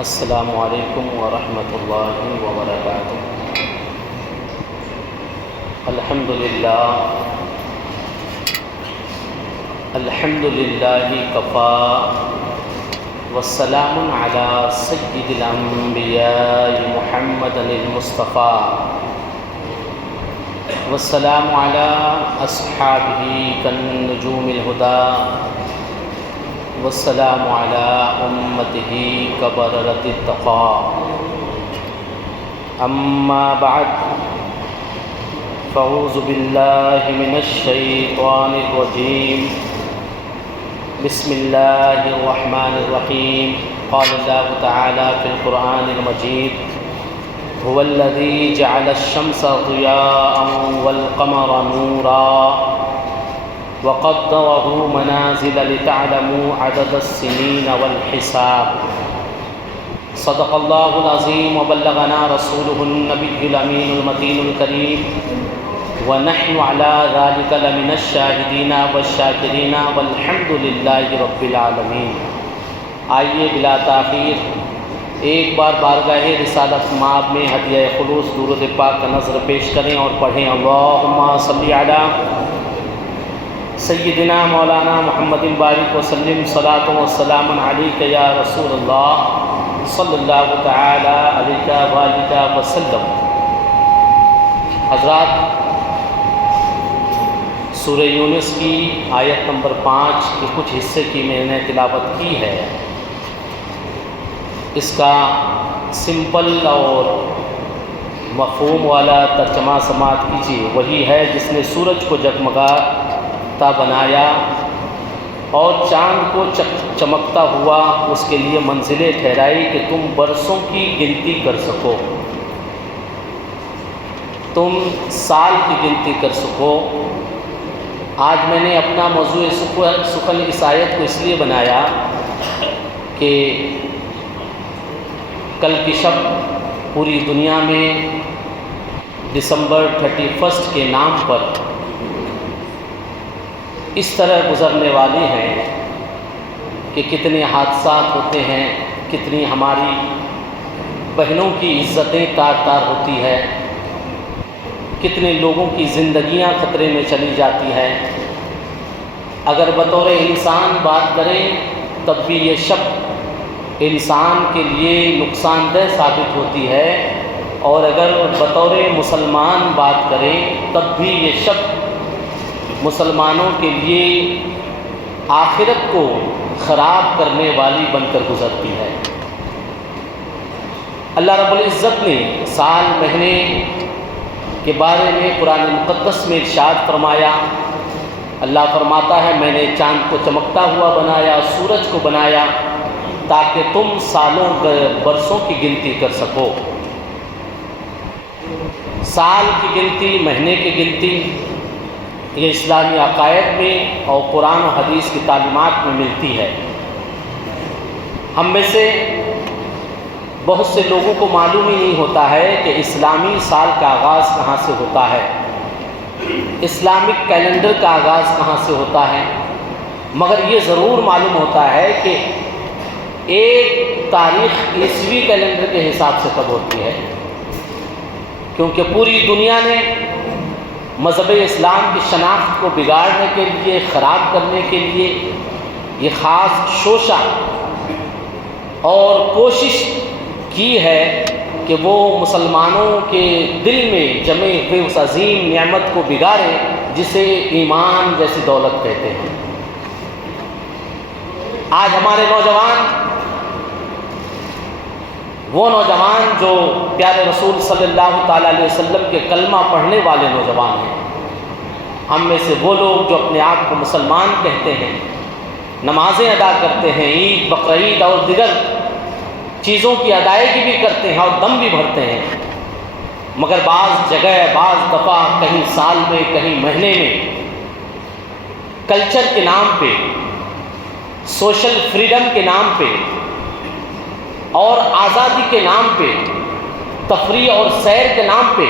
السلام علیکم ورحمۃ اللہ وبرکاتہ۔ الحمد للہ کفی والسلام علی سید الانبیاء محمد المصطفیٰ والسلام علی اصحابہ کالنجوم الہدی والسلام علی امتہ کبررۃ التقیٰ۔ اما بعد فاعوذ باللہ من الشیطان الرجیم، بسم اللہ الرحمن الرحیم۔ قال اللہ تعالی فی القرآن المجید، هو الذی جعل الشمس ضیاء والقمر نورا وقدره منازل لتعلموا عدد السنين والحساب۔ صدق اللہ العظیم وبلغنا رسوله النبی الامین المتین الکریم، ونحن على ذلك لمن الشاہدین والشاکرین والحمد للہ رب العالمین۔ آئیے بلا تاخیر ایک بار بارگاہ رسالت مآب میں ہدیہ خلوص درود پاک کا نظر پیش کریں اور پڑھیں، اللہم صلی علی سیدنا مولانا محمد بارک وسلم، صلاۃ و سلام علیک یا رسول اللہ صلی اللہ تعالی علیہ وآلہ وسلم۔ حضرات، سورہ یونس کی آیت نمبر 5 کے کچھ حصے کی میں نے تلاوت کی ہے۔ اس کا سمپل اور مفہوم والا ترجمہ سماعت کیجیے۔ وہی ہے جس نے سورج کو جگمگاتا بنایا اور چاند کو چمکتا ہوا اس کے لیے منزلیں ٹھہرائی کہ تم برسوں کی گنتی کر سکو، تم سال کی گنتی کر سکو۔ آج میں نے اپنا موضوع سخن اس آیت کو اس لیے بنایا کہ کل کی شب پوری دنیا میں دسمبر 31 کے نام پر اس طرح گزرنے والی ہیں کہ کتنے حادثات ہوتے ہیں، کتنی ہماری بہنوں کی عزتیں تار تار ہوتی ہے، کتنے لوگوں کی زندگیاں خطرے میں چلی جاتی ہیں۔ اگر بطور انسان بات کریں تب بھی یہ شب انسان کے لیے نقصان دہ ثابت ہوتی ہے، اور اگر بطور مسلمان بات کریں تب بھی یہ شب مسلمانوں کے لیے آخرت کو خراب کرنے والی بن کر گزرتی ہے۔ اللہ رب العزت نے سال مہینے کے بارے میں قرآن مقدس میں ارشاد فرمایا۔ اللہ فرماتا ہے، میں نے چاند کو چمکتا ہوا بنایا، سورج کو بنایا تاکہ تم سالوں برسوں کی گنتی کر سکو۔ سال کی گنتی، مہینے کی گنتی، یہ اسلامی عقائد میں اور قرآن و حدیث کی تعلیمات میں ملتی ہے۔ ہم میں سے بہت سے لوگوں کو معلوم ہی نہیں ہوتا ہے کہ اسلامی سال کا آغاز کہاں سے ہوتا ہے، اسلامک کیلنڈر کا آغاز کہاں سے ہوتا ہے، مگر یہ ضرور معلوم ہوتا ہے کہ ایک تاریخ عیسوی کیلنڈر کے حساب سے کب ہوتی ہے، کیونکہ پوری دنیا نے مذہب اسلام کی شناخت کو بگاڑنے کے لیے، خراب کرنے کے لیے یہ خاص شوشہ اور کوشش کی ہے کہ وہ مسلمانوں کے دل میں جمے ہوئے اس عظیم نعمت کو بگاڑے جسے ایمان جیسی دولت کہتے ہیں۔ آج ہمارے نوجوان، وہ نوجوان جو پیارے رسول صلی اللہ تعالیٰ علیہ وسلم کے کلمہ پڑھنے والے نوجوان ہیں، ہم میں سے وہ لوگ جو اپنے آپ کو مسلمان کہتے ہیں، نمازیں ادا کرتے ہیں، عید، بقرعید اور دیگر چیزوں کی ادائیگی بھی کرتے ہیں اور دم بھی بھرتے ہیں، مگر بعض جگہ، بعض دفعہ، کہیں سال میں، کہیں مہینے میں کلچر کے نام پہ، سوشل فریڈم کے نام پہ اور آزادی کے نام پہ، تفریح اور سیر کے نام پہ،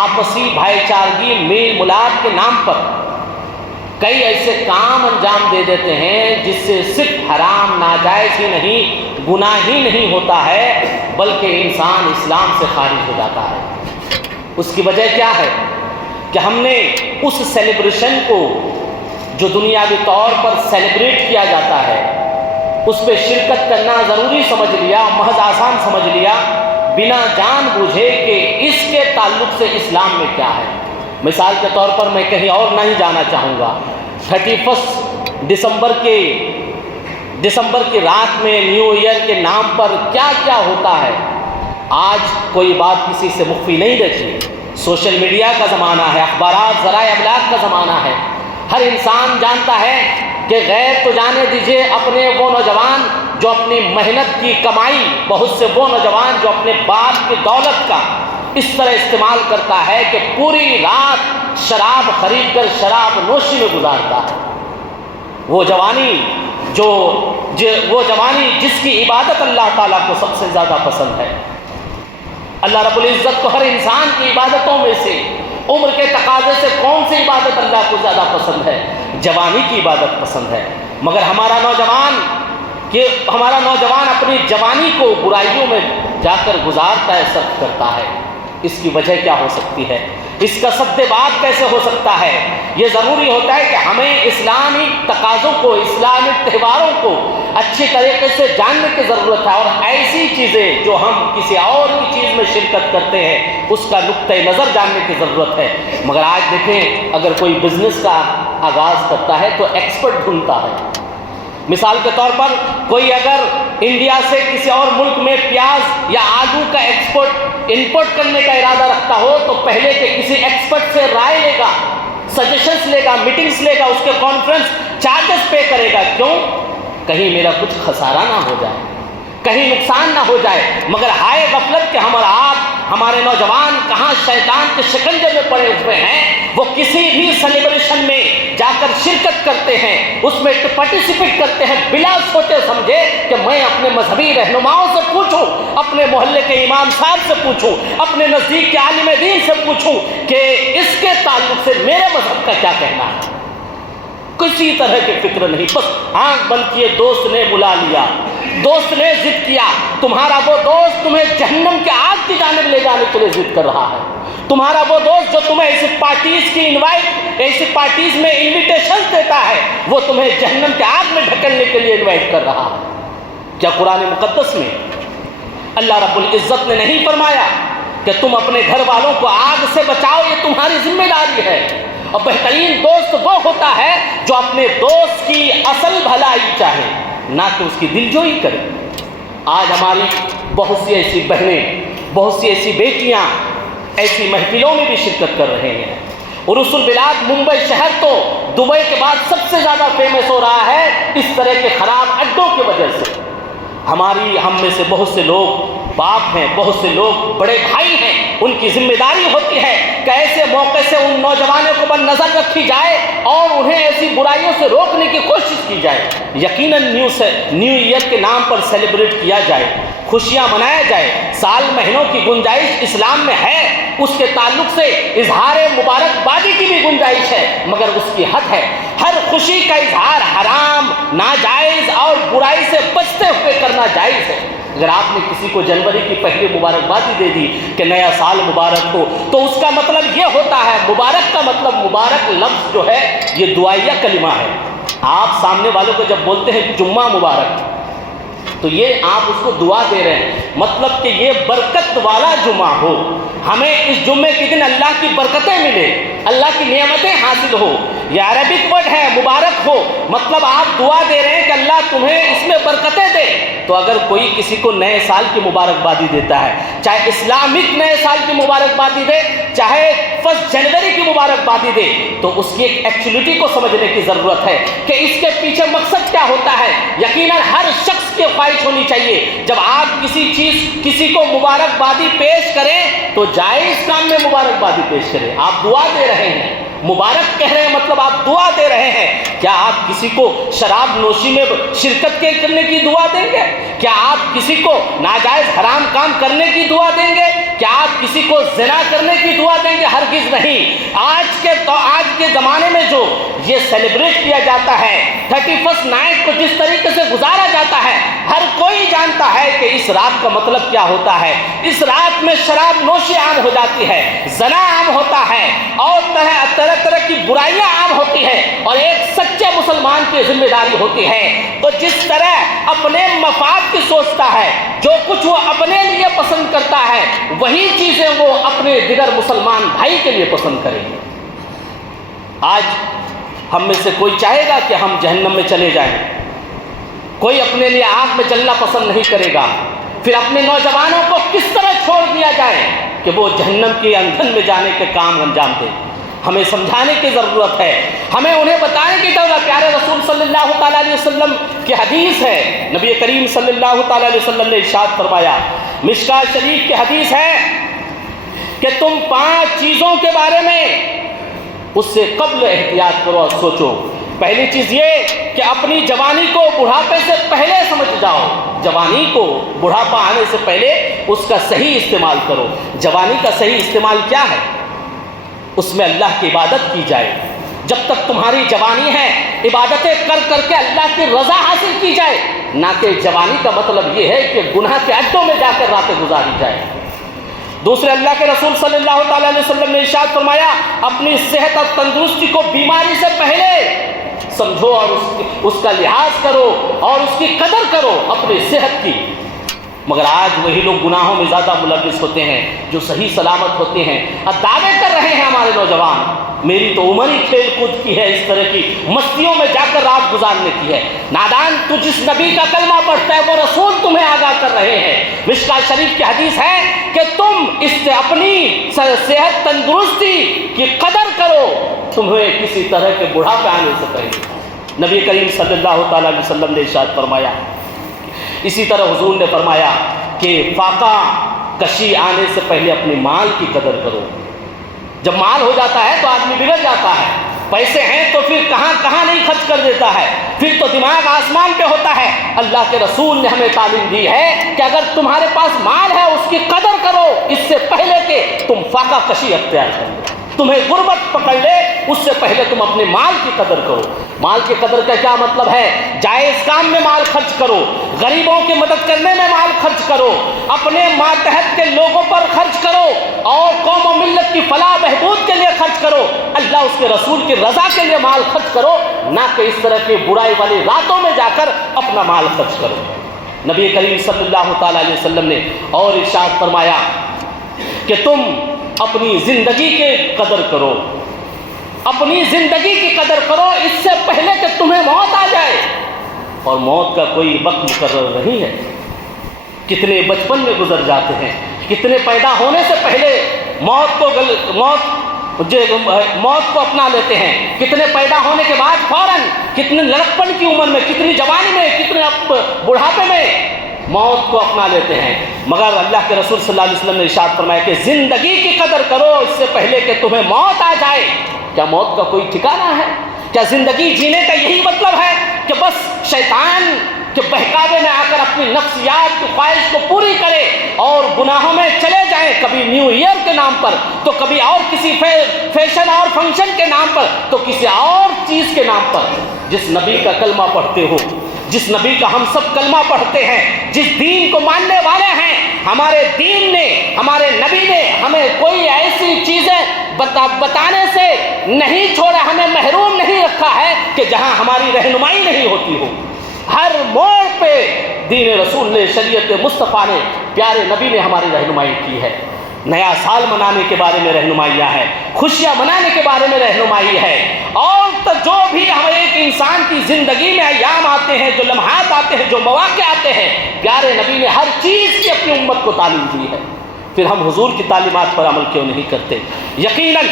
آپسی بھائی چارگی، میل ملاپ کے نام پر کئی ایسے کام انجام دے دیتے ہیں جس سے صرف حرام ناجائز ہی نہیں، گناہ ہی نہیں ہوتا ہے، بلکہ انسان اسلام سے خارج ہو جاتا ہے۔ اس کی وجہ کیا ہے کہ ہم نے اس سیلیبریشن کو جو دنیاوی طور پر سیلیبریٹ کیا جاتا ہے اس پہ شرکت کرنا ضروری سمجھ لیا، محض آسان سمجھ لیا، بنا جان بوجھے کہ اس کے تعلق سے اسلام میں کیا ہے۔ مثال کے طور پر میں کہیں اور نہیں جانا چاہوں گا، 31 دسمبر کی رات میں نیو ایئر کے نام پر کیا کیا ہوتا ہے، آج کوئی بات کسی سے مخفی نہیں رہتی۔ سوشل میڈیا کا زمانہ ہے، اخبارات، ذرائع ابلاغ کا زمانہ ہے، ہر انسان جانتا ہے کہ غیر تو جانے دیجیے اپنے وہ نوجوان جو اپنی محنت کی کمائی، بہت سے وہ نوجوان جو اپنے باپ کی دولت کا اس طرح استعمال کرتا ہے کہ پوری رات شراب خرید کر شراب نوشی میں گزارتا ہے۔ وہ جوانی جس کی عبادت اللہ تعالیٰ کو سب سے زیادہ پسند ہے۔ اللہ رب العزت کو ہر انسان کی عبادتوں میں سے عمر کے تقاضے سے کون سی عبادت اللہ کو زیادہ پسند ہے؟ جوانی کی عبادت پسند ہے۔ مگر ہمارا نوجوان اپنی جوانی کو برائیوں میں جا کر گزارتا ہے، صرف کرتا ہے۔ اس کی وجہ کیا ہو سکتی ہے؟ اس کا سد بات کیسے ہو سکتا ہے؟ یہ ضروری ہوتا ہے کہ ہمیں اسلامی تقاضوں کو، اسلامی تہواروں کو اچھی طریقے سے جاننے کی ضرورت ہے، اور ایسی چیزیں جو ہم کسی اور کی چیز میں شرکت کرتے ہیں اس کا نقطۂ نظر جاننے کی ضرورت ہے۔ مگر آج دیکھیں، اگر کوئی بزنس کا آغاز کرتا ہے تو ایکسپرٹ ڈھونڈتا ہے۔ مثال کے طور پر کوئی اگر انڈیا سے کسی اور ملک میں پیاز یا آلو کا امپورٹ کرنے کا ارادہ رکھتا ہو تو پہلے کے کسی ایکسپرٹ سے رائے لے گا، سجیشنز لے گا، میٹنگز لے گا، اس کے کانفرنس چارجز پے کرے گا۔ کیوں؟ کہیں میرا کچھ خسارہ نہ ہو جائے، کہیں نقصان نہ ہو جائے۔ مگر ہائے غفلت کہ ہمارے نوجوان کہاں شیطان کے شکنجے میں پڑے ہوئے ہیں، وہ کسی بھی سیلیبریشن میں جا کر شرکت کرتے ہیں، اس میں پارٹیسپیٹ کرتے ہیں بلا سوچے سمجھے کہ میں اپنے مذہبی رہنماؤں سے پوچھوں، اپنے محلے کے امام صاحب سے پوچھوں، اپنے نزدیک کے عالم دین سے پوچھوں کہ اس کے تعلق سے میرے مذہب کا کیا کہنا ہے۔ کسی طرح کی فکر نہیں، بس آنکھ بند کیے، دوست نے بلا لیا، دوست نے ضد کیا، تمہارا وہ دوست تمہیں جہنم کے آگ کی جانب لے جانے کے لیے ضد کر رہا ہے، تمہارا وہ دوست جو تمہیں ایسی پارٹیز میں انویٹیشن دیتا ہے وہ تمہیں جہنم کے آگ میں ڈھکلنے کے لیے انوائٹ کر رہا ہے۔ کیا قرآن مقدس میں اللہ رب العزت نے نہیں فرمایا کہ تم اپنے گھر والوں کو آگ سے بچاؤ، یہ تمہاری ذمہ داری ہے؟ اور بہترین دوست وہ ہوتا ہے جو اپنے دوست کی اصل بھلائی چاہے، نہ کہ اس کی دلجوئی کرے۔ آج ہماری بہت سی ایسی بہنیں، بہت سی ایسی بیٹیاں ایسی محفلوں میں بھی شرکت کر رہے ہیں۔ عرس البلاد ممبئی شہر تو دبئی کے بعد سب سے زیادہ فیمس ہو رہا ہے اس طرح کے خراب اڈوں کی وجہ سے۔ ہم میں سے بہت سے لوگ باپ ہیں، بہت سے لوگ بڑے بھائی ہیں، ان کی ذمہ داری ہوتی ہے کہ ایسے موقع سے ان نوجوانوں کو بر نظر رکھی جائے اور انہیں ایسی برائیوں سے روکنے کی کوشش کی جائے۔ یقیناً نیو ایئر کے نام پر سیلیبریٹ کیا جائے، خوشیاں منایا جائے، سال مہینوں کی گنجائش اسلام میں ہے، اس کے تعلق سے اظہار مبارکبادی کی بھی گنجائش ہے، مگر اس کی حد ہے۔ ہر خوشی کا اظہار حرام، ناجائز اور برائی سے بچتے ہوئے کرنا جائز ہے۔ اگر آپ نے کسی کو جنوری کی پہلی مبارکبادی دے دی کہ نیا سال مبارک ہو، تو اس کا مطلب یہ ہوتا ہے، مبارک کا مطلب، مبارک لفظ جو ہے یہ دعائیہ کلمہ ہے۔ آپ سامنے والوں کو جب بولتے ہیں جمعہ مبارک، تو یہ آپ اس کو دعا دے رہے ہیں، مطلب کہ یہ برکت والا جمعہ ہو، ہمیں اس جمعے کے دن اللہ کی برکتیں ملے، اللہ کی نعمتیں حاصل ہو۔ یہ عربک ورڈ ہے مبارک ہو، مطلب آپ دعا دے رہے ہیں کہ اللہ تمہیں اس میں برکتیں دے۔ تو اگر کوئی کسی کو نئے سال کی مبارکبادی دیتا ہے، چاہے اسلامک نئے سال کی مبارکبادی دے، چاہے 1 جنوری کی مبارکبادی دے، تو اس کی ایک ایکچولیٹی کو سمجھنے کی ضرورت ہے کہ اس کے پیچھے مقصد کیا ہوتا ہے۔ یقیناً ہر شخص کی خواہش ہونی چاہیے جب آپ کسی کو مبارکبادی پیش کریں تو جائز کام میں مبارکبادی پیش کریں۔ آپ دعا دے رہے ہیں، مبارک کہہ رہے ہیں، مطلب آپ دعا دے رہے ہیں۔ کیا آپ کسی کو شراب نوشی میں شرکت کرنے کی دعا دیں گے؟ کیا آپ کسی کو ناجائز حرام کام کرنے کی دعا دیں گے؟ کہ آپ کسی کو زنا کرنے کی دعا دیں گے؟ ہرگز نہیں۔ آج کے زمانے میں جو یہ سیلیبریٹ کیا جاتا ہے 31 نائٹ کو جس طریقے سے گزارا جاتا ہے، ہر کوئی جانتا ہے کہ اس رات کا مطلب کیا ہوتا ہے۔ اس رات میں شراب نوشی عام ہو جاتی ہے، زنا عام ہوتا ہے، اور طرح طرح کی برائیاں عام ہوتی ہیں، اور ایک سچے مسلمان کی ذمہ داری ہوتی ہے۔ تو جس طرح اپنے مفاد کی سوچتا ہے، جو کچھ وہ اپنے لیے پسند کرتا ہے، وہی چیزیں وہ اپنے دیگر مسلمان بھائی کے لیے پسند کریں گے۔ آج ہم میں سے کوئی چاہے گا کہ ہم جہنم میں چلے جائیں؟ کوئی اپنے لیے آگ میں جلنا پسند نہیں کرے گا۔ پھر اپنے نوجوانوں کو کس طرح چھوڑ دیا جائے کہ وہ جہنم کے ایندھن میں جانے کے کام انجام دیں؟ ہمیں سمجھانے کی ضرورت ہے، ہمیں انہیں بتانے کی ضرورت۔ پیارے رسول صلی اللہ تعالیٰ علیہ وسلم کی حدیث ہے، نبی کریم صلی اللہ تعالیٰ علیہ وسلم نے ارشاد فرمایا، مشکوٰۃ شریف کی حدیث ہے کہ تم 5 چیزوں کے بارے میں اس سے قبل احتیاط کرو اور سوچو۔ پہلی چیز یہ کہ اپنی جوانی کو بڑھاپے سے پہلے سمجھ جاؤ۔ جوانی کو بڑھاپا آنے سے پہلے اس کا صحیح استعمال کرو۔ جوانی کا صحیح استعمال کیا ہے؟ اس میں اللہ کی عبادت کی جائے۔ جب تک تمہاری جوانی ہے، عبادتیں کر کر کے اللہ کی رضا حاصل کی جائے، نہ کہ جوانی کا مطلب یہ ہے کہ گناہ کے اڈوں میں جا کر راتیں گزاری جائے۔ دوسرے، اللہ کے رسول صلی اللہ تعالیٰ علیہ وسلم نے ارشاد فرمایا، اپنی صحت اور تندرستی کو بیماری سے پہلے سمجھو اور اس کا لحاظ کرو اور اس کی قدر کرو، اپنی صحت کی۔ مگر آج وہی لوگ گناہوں میں زیادہ ملوث ہوتے ہیں جو صحیح سلامت ہوتے ہیں، اور دعوے کر رہے ہیں ہمارے نوجوان، میری تو عمر ہی کھیل کود کی ہے، اس طرح کی مستیوں میں جا کر رات گزارنے کی ہے۔ نادان، تو جس نبی کا کلمہ پڑھتا ہے وہ رسول تمہیں آگاہ کر رہے ہیں۔ مشکوٰۃ شریف کی حدیث ہے کہ تم اس سے اپنی صحت تندرستی کی قدر کرو، تمہیں کسی طرح کے بڑھاپے آنے سے پہلے۔ نبی کریم صلی اللہ تعالیٰ علیہ وسلم نے ارشاد فرمایا۔ اسی طرح حضور نے فرمایا کہ فاقہ کشی آنے سے پہلے اپنے مال کی قدر کرو۔ جب مال ہو جاتا ہے تو آدمی بگڑ جاتا ہے، پیسے ہیں تو پھر کہاں کہاں نہیں خرچ کر دیتا ہے، پھر تو دماغ آسمان پہ ہوتا ہے۔ اللہ کے رسول نے ہمیں تعلیم دی ہے کہ اگر تمہارے پاس مال ہے اس کی قدر کرو، اس سے پہلے کہ تم فاقہ کشی اختیار کرو، تمہیں غربت پکڑ لے، اس سے پہلے تم اپنے مال کی قدر کرو۔ مال کی قدر کا کیا مطلب ہے؟ جائز کام میں مال خرچ کرو، غریبوں کی مدد کرنے میں مال خرچ کرو، اپنے ماتحت کے لوگوں پر خرچ کرو، اور قوم و ملت کی فلاح بہبود کے لیے خرچ کرو، اللہ اس کے رسول کی رضا کے لیے مال خرچ کرو، نہ کہ اس طرح کی برائی والی راتوں میں جا کر اپنا مال خرچ کرو۔ نبی کریم صلی اللہ تعالیٰ علیہ وسلم نے اور ارشاد فرمایا کہ تم اپنی زندگی کی قدر کرو، اپنی زندگی کی قدر کرو اس سے پہلے کہ تمہیں موت آ جائے، اور موت کا کوئی وقت مقرر نہیں ہے۔ کتنے بچپن میں گزر جاتے ہیں، کتنے پیدا ہونے سے پہلے موت کو اپنا لیتے ہیں، کتنے پیدا ہونے کے بعد فوراً، کتنے لڑکپن کی عمر میں، کتنی جوانی میں، کتنے بڑھاپے میں موت کو اپنا لیتے ہیں۔ مگر اللہ کے رسول صلی اللہ علیہ وسلم نے ارشاد فرمایا کہ زندگی کی قدر کرو اس سے پہلے کہ تمہیں موت آ جائے۔ کیا موت کا کوئی ٹھکانہ ہے؟ کیا زندگی جینے کا یہی مطلب ہے کہ بس شیطان کے بہکاوے میں آ کر اپنی نفسیات کی خواہش کو پوری کرے اور گناہوں میں چلے جائیں، کبھی نیو ایئر کے نام پر، تو کبھی اور کسی فیشن اور فنکشن کے نام پر، تو کسی اور چیز کے نام پر؟ جس نبی کا کلمہ پڑھتے ہو، جس نبی کا ہم سب کلمہ پڑھتے ہیں، جس دین کو ماننے والے ہیں، ہمارے دین نے، ہمارے نبی نے ہمیں کوئی ایسی چیزیں بتانے سے نہیں چھوڑا، ہمیں محروم نہیں رکھا ہے کہ جہاں ہماری رہنمائی نہیں ہوتی ہو۔ ہر موڑ پہ دین رسول نے، شریعت مصطفیٰ نے، پیارے نبی نے ہماری رہنمائی کی ہے۔ نیا سال منانے کے بارے میں رہنمائیاں ہیں، خوشیاں منانے کے بارے میں رہنمائی ہے، اور جو بھی ہم ایک انسان کی زندگی میں ایام آتے ہیں، جو لمحات آتے ہیں، جو مواقع آتے ہیں، پیارے نبی نے ہر چیز کی اپنی امت کو تعلیم دی ہے۔ پھر ہم حضور کی تعلیمات پر عمل کیوں نہیں کرتے؟ یقیناً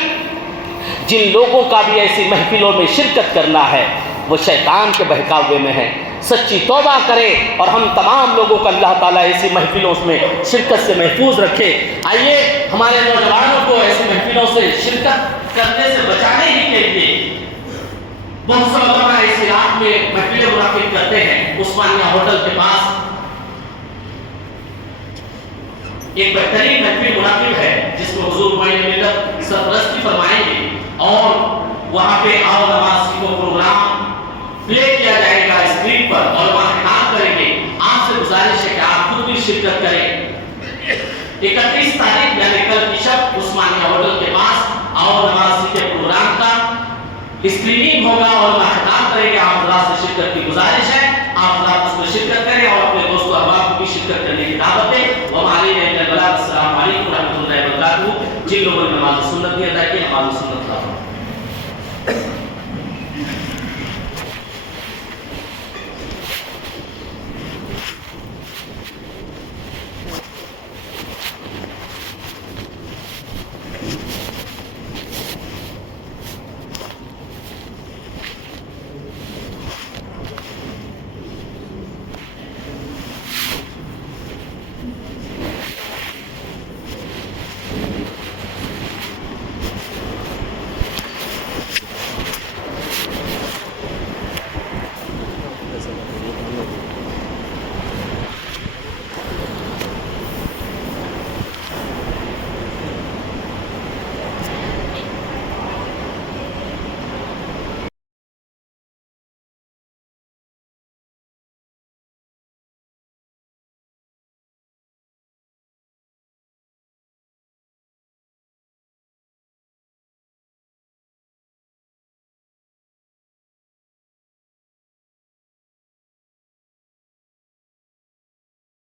جن لوگوں کا بھی ایسی محفلوں میں شرکت کرنا ہے وہ شیطان کے بہکاوے میں ہے۔ سچی توبہ کرے، اور ہم تمام لوگوں کو اللہ تعالیٰ ایسی محفلوں میں شرکت سے محفوظ رکھے۔ آئیے ہمارے نوجوانوں کو ایسی محفلوں سے شرکت کرنے سے بچانے ہی کے لیے بہت سے علماء ایسی رات میں محفلیں منعقد کرتے ہیں۔ عثمانیہ ہوٹل کے پاس ایک بہترین محفل منعقد ہے جس میں حضور معین ملت سرپرستی فرمائیں گے اور وہاں پہ آؤ نماز سیکھو پروگرام پلے کیا جائے گا اسکرین پر اور وہاں کام کریں گے. آپ سے گزارش ہے کہ آپ خود بھی شرکت کریں. 31 تاریخ یعنی کل کی شب عثمانیہ ہوٹل کے پاس آؤ نماز سیکھے پروگرام کا اسکریننگ ہوگا اور خطاب کریں گے. آپ حضرات سے شرکت کی گزارش ہے, آپ حضرات اس میں شرکت کریں اور اپنے دوست و احباب کو بھی شرکت کرنے کی دعوت دیں. السلام علیکم ورحمۃ اللہ وبرکاتہ. جن لوگوں نے نماز سنت بھی ادا کی نماز سنت کا